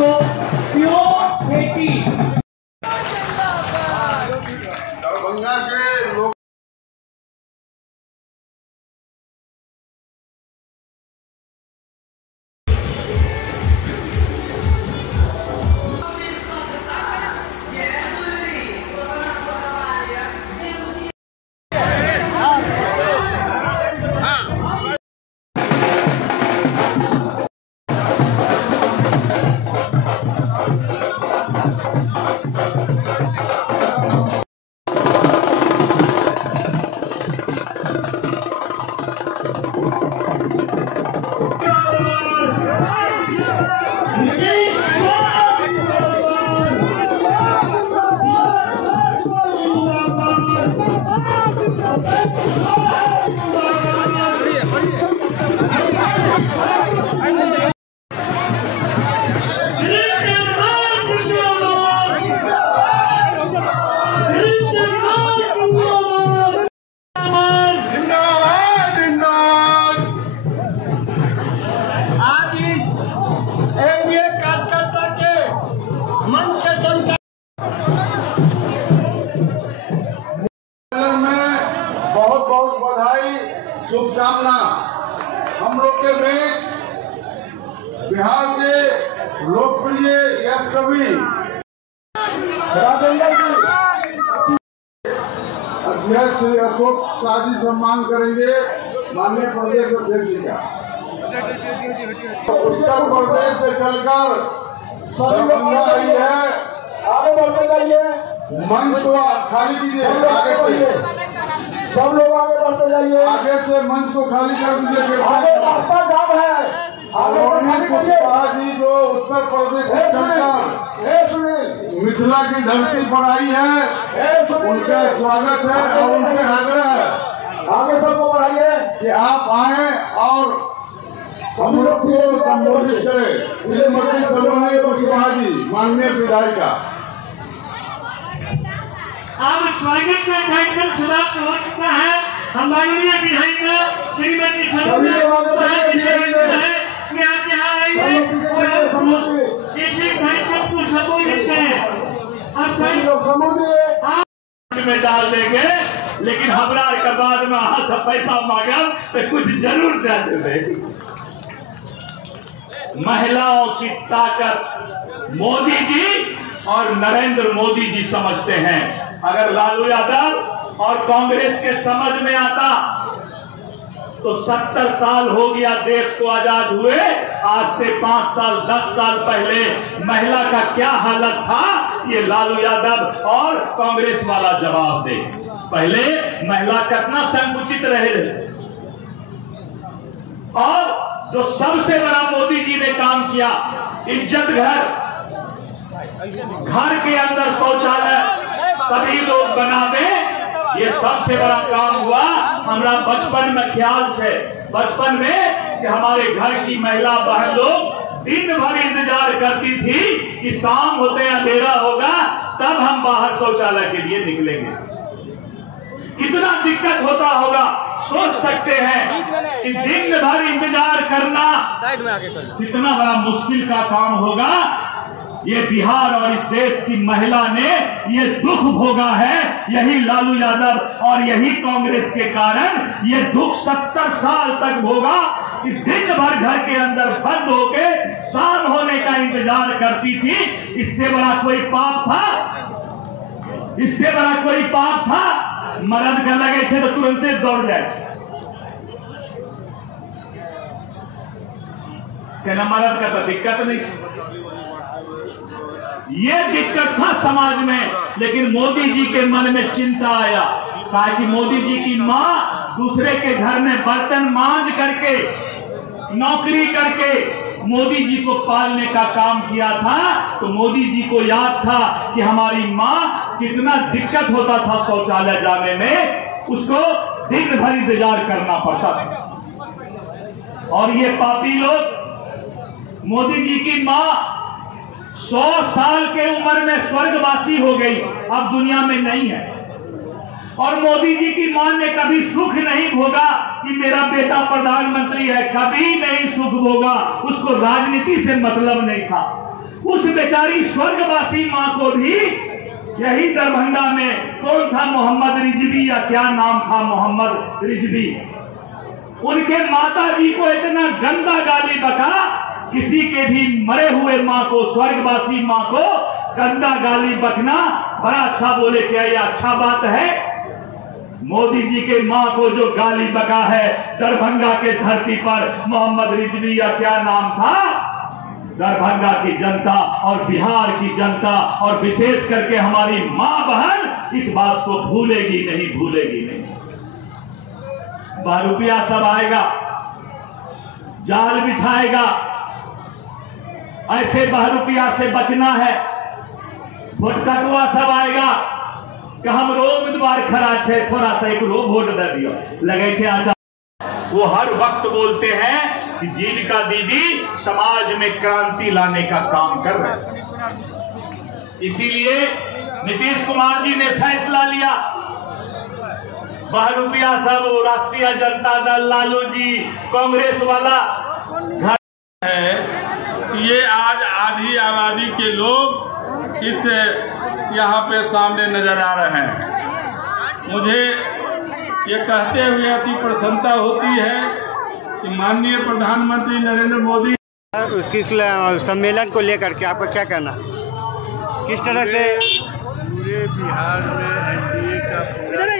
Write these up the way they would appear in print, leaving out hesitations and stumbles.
तो प्योर खेती दरभंगा के लोग बहुत बहुत बधाई, शुभकामना। हम लोग के बीच बिहार के लोकप्रिय यश कवि राजेंद्र जी अध्यक्ष श्री अशोक शाह जी सम्मान करेंगे माननीय प्रदेश अध्यक्ष जी का। उत्तर प्रदेश से चलकर दरभंगा आई है, आगे बढ़ते जाइए, मंच को खाली कीजिए, आगे से सब लोग आगे बढ़ते जाइए, आगे से मंच को खाली कर दीजिए। आगे रास्ता जाम है। कुशवाहा जी जो उत्तर प्रदेश से चलकर मिथिला की धरती पर आई है, उनका स्वागत है और उनसे आग्रह है आगे सबको बढ़ाइए कि आप आए और हम लोग को संबोधित करें। श्रीमती सलोनी कुशवाहा जी माननीय विधायिका। अब स्वागत का कार्यक्रम समाप्त हो चुका है। हम माननीय विधायिका श्रीमती सलोनी मैं आपके यहाँ आएंगे और इसी कार्यक्रम को संबोधित करें। अब कई लोग समुद्र में डाल देंगे, लेकिन हमरा के बाद में अहाँ से पैसा मांगा तो कुछ जरूर दे देंगे। महिलाओं की ताकत मोदी जी और नरेंद्र मोदी जी समझते हैं। अगर लालू यादव और कांग्रेस के समझ में आता तो 70 साल हो गया देश को आजाद हुए। आज से 5 साल 10 साल पहले महिला का क्या हालत था, ये लालू यादव और कांग्रेस वाला जवाब दे। पहले महिला कितना संकुचित रहे। और जो सबसे बड़ा मोदी जी ने काम किया, इज्जत घर, घर के अंदर शौचालय सभी लोग बना दें, ये सबसे बड़ा काम हुआ। हमारा बचपन में ख्याल से, बचपन में कि हमारे घर की महिला बहन लोग दिन भर इंतजार करती थी कि शाम होते अंधेरा होगा तब हम बाहर शौचालय के लिए निकलेंगे। कितना दिक्कत होता होगा सोच सकते हैं कि दिन भर इंतजार करना कितना बड़ा मुश्किल का काम होगा। ये बिहार और इस देश की महिला ने ये दुख भोगा है, यही लालू यादव और यही कांग्रेस के कारण ये दुख 70 साल तक भोगा कि दिन भर घर के अंदर बंद होके शाम होने का इंतजार करती थी। इससे बड़ा कोई पाप था? इससे बड़ा कोई पाप था? मर्द के लगे थे तो तुरंत दौड़ जाए। कहना मर्द का तो दिक्कत नहीं, ये दिक्कत था समाज में। लेकिन मोदी जी के मन में चिंता आया, कहा कि मोदी जी की माँ दूसरे के घर में बर्तन मांज करके, नौकरी करके मोदी जी को पालने का काम किया था। तो मोदी जी को याद था कि हमारी माँ कितना दिक्कत होता था शौचालय जाने में, उसको दिन भर इंतजार करना पड़ता था। और ये पापी लोग, मोदी जी की माँ 100 साल के उम्र में स्वर्गवासी हो गई, अब दुनिया में नहीं है। और मोदी जी की मां ने कभी सुख नहीं भोगा कि मेरा बेटा प्रधानमंत्री है, कभी नहीं सुख भोगा। उसको राजनीति से मतलब नहीं था। उस बेचारी स्वर्गवासी माँ को भी यही दरभंगा में कौन था, मोहम्मद रिजवी या क्या नाम था, मोहम्मद रिजवी, उनके माता जी को इतना गंदा गाली बका, किसी के भी मरे हुए माँ को, स्वर्गवासी माँ को गंदा गाली बकना बड़ा अच्छा बोले, क्या यह अच्छा बात है? मोदी जी के माँ को जो गाली बका है दरभंगा के धरती पर, मोहम्मद रिजवी या क्या नाम था, दरभंगा की जनता और बिहार की जनता और विशेष करके हमारी माँ बहन इस बात को भूलेगी नहीं, भूलेगी नहीं। बहरूपिया सब आएगा, जाल बिछाएगा, ऐसे बहरूपिया से बचना है। भोटकटुआ सब आएगा कि हम रो उम्मीदवार खड़ा छे, थोड़ा सा एक रो वोट दे दियो, लगे छे आचार। वो हर वक्त बोलते हैं कि जीविका दीदी समाज में क्रांति लाने का काम कर रहे हैं। इसीलिए नीतीश कुमार जी ने फैसला लिया, बहरूपिया सब, राष्ट्रीय जनता दल, लालू जी, कांग्रेस वाला घर है। ये आज आधी आबादी के लोग इस यहाँ पे सामने नजर आ रहे हैं। मुझे ये कहते हुए अति प्रसन्नता होती है कि माननीय प्रधानमंत्री नरेंद्र मोदी उसकी सम्मेलन को लेकर के आपका क्या कहना, किस तरह से पूरे बिहार में एनडीए का पूरा है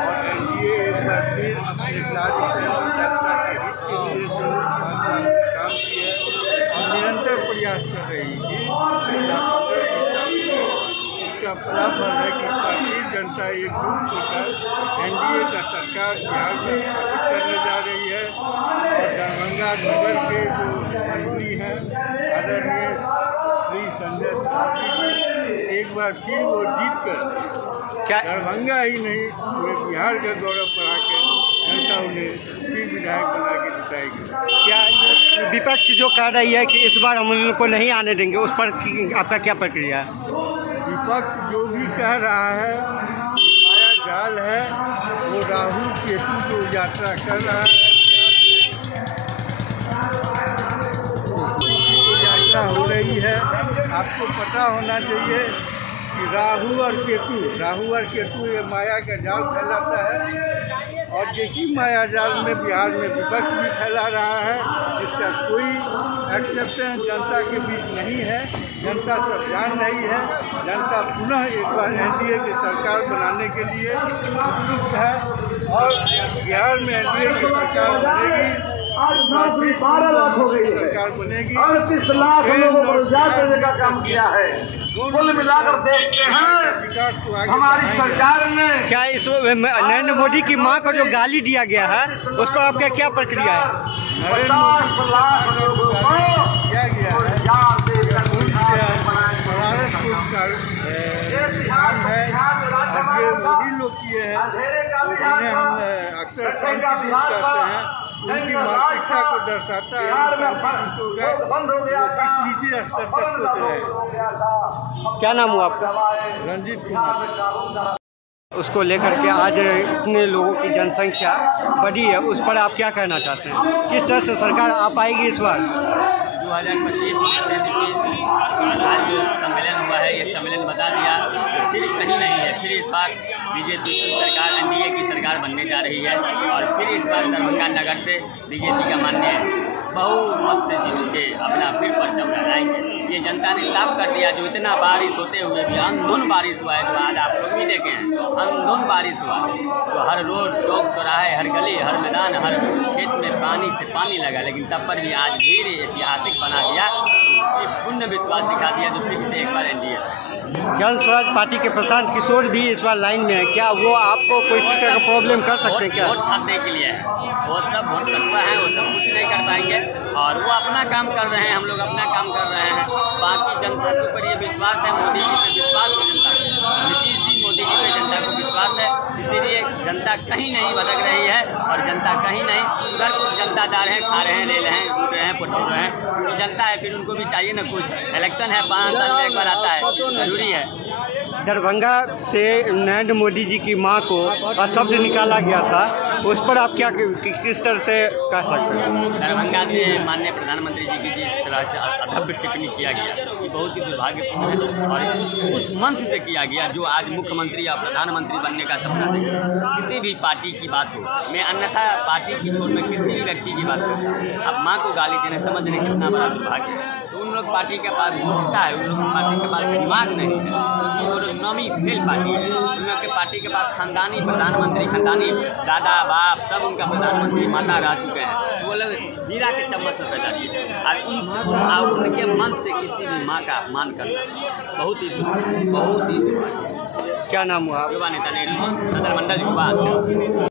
और एनडीए एक बार फिर अपने कार्य जनता के हित के लिए जो काम किया और निरंतर प्रयास कर रही है। इसका फलाफल है कि भारतीय जनता एकजुट होकर एनडीए का सरकार बिहार में स्थापित करने जा रही है और दरभंगा नगर के जो मंत्री हैं आदरणीय श्री संजय त्रिपाठी, एक बार फिर वो जीत कर दरभंगा ही नहीं पूरे बिहार का गौरव बढ़ा के जनता उन्हें फिर विधायक बना के जिताएगी। क्या विपक्ष जो कह रही है कि इस बार हम उनको नहीं आने देंगे, उस पर आपका क्या प्रक्रिया है? विपक्ष जो भी कह रहा है माया जाल है, वो राहुल केतु जो यात्रा कर रहा है, यात्रा हो रही है। आपको पता होना चाहिए कि राहु और केतु ये माया का जाल फैलाता है और यही माया जाल में बिहार में विपक्ष भी फैला रहा है, जिसका कोई एक्सेप्टेंस जनता के बीच नहीं है। जनता सब जान रही है, जनता पुनः एक बार एनडीए की सरकार बनाने के लिए उत्सुक है और बिहार में एनडीए की सरकार बनेगी। 12 लाख हो गई है, सरकार बनेगी, 38 लाख लोगों को रोजगार देने का काम किया है। कुल मिलाकर देखते हैं हमारी सरकार ने क्या इस नरेंद्र मोदी की मां को जो गाली दिया गया है उसको आपका क्या प्रक्रिया है? 50 लाख लोगों को दिया गया है, ये वही लोग किए हैं जिन्हें हम अक्सर करते हैं, उनकी मानसिकता को दर्शाता है। निजी स्तर तक होते हैं। क्या नाम हुआ आपका? रंजीत कुमार। उसको लेकर के आज इतने लोगों की जनसंख्या बढ़ी है, उस पर आप क्या कहना चाहते हैं? किस तरह से सरकार आ पाएगी इस बार? 2025 में आज जो सम्मेलन हुआ है, ये सम्मेलन बता दिया फिर कहीं नहीं है। फिर इस बार बीजेपी की सरकार एनडीए की सरकार बनने जा रही है और फिर इस बार दरभंगा नगर से बीजेपी का मान्य बहुमत से जीत के अपना फिर परचम लहराएंगे। ये जनता ने साफ कर दिया। जो इतना बारिश होते हुए भी अंधुन बारिश हुआ है, जो आज आप लोग भी देखे हैं, अंधुन बारिश हुआ है, तो हर रोड, चौक, चौराहे, हर गली, हर मैदान, हर खेत में पानी से पानी लगा, लेकिन तब पर भी आज भीड़ ऐतिहासिक बना दिया, ये पूर्ण विश्वास दिखा दिया जो फिर से एक बार एनडीए। जन स्वराज पार्टी के प्रशांत किशोर भी इस बार लाइन में है, क्या वो आपको कोई तरह का प्रॉब्लम कर सकते हैं? क्या वोट हारने के लिए है, वो सब वोट कटवा है, वो सब कुछ नहीं कर पाएंगे और वो अपना काम कर रहे हैं, हम लोग अपना काम कर रहे हैं। बाकी जनता के ऊपर ये विश्वास है, मोदी जी पे विश्वास है जनता को, नीतीश जी मोदी जी पे जनता को विश्वास है, इसीलिए जनता कहीं नहीं भटक रही है और जनता कहीं नहीं उधर कुछ जनता जा रहे हैं, खा रहे हैं, ले रहे हैं, घूम रहे हैं, पटोल रहे हैं, क्योंकि जनता है, फिर उनको भी चाहिए ना कुछ। इलेक्शन है, 5 साल में एक बार आता है, जरूरी है। दरभंगा से नरेंद्र मोदी जी की मां को शब्द निकाला गया था, उस पर आप क्या किस तरह से कह सकते हैं? दरभंगा से माननीय प्रधानमंत्री जी की जिस तरह से अभव्य टिप्पणी किया गया, ये बहुत ही दुर्भाग्यपूर्ण है और उस मंच से किया गया जो आज मुख्यमंत्री या प्रधानमंत्री बनने का सपना देखे। किसी भी पार्टी की बात हो, मैं अन्यथा पार्टी की छोड़ में किसी भी व्यक्ति की बात करूँ, अब माँ को गाली देने समझने कितना बड़ा दुर्भाग्य है। तो उन लोग पार्टी के पास मूर्खता है, उन लोग पार्टी के पास दिमाग नहीं है, क्योंकि वो लोग नॉमी फेल पार्टी है। उन लोग के पार्टी के पास खानदानी प्रधानमंत्री, खानदानी दादा बाप सब उनका प्रधानमंत्री माता रह चुके हैं, तो वो लोग हीरा के चम्मच से पैदा किए और उनके मन से किसी भी माँ का अपमान करना बहुत ही दुर्भाग्य। क्या नाम हुआ? युवा नेता ने सदर मंडल युवा अध्यक्ष।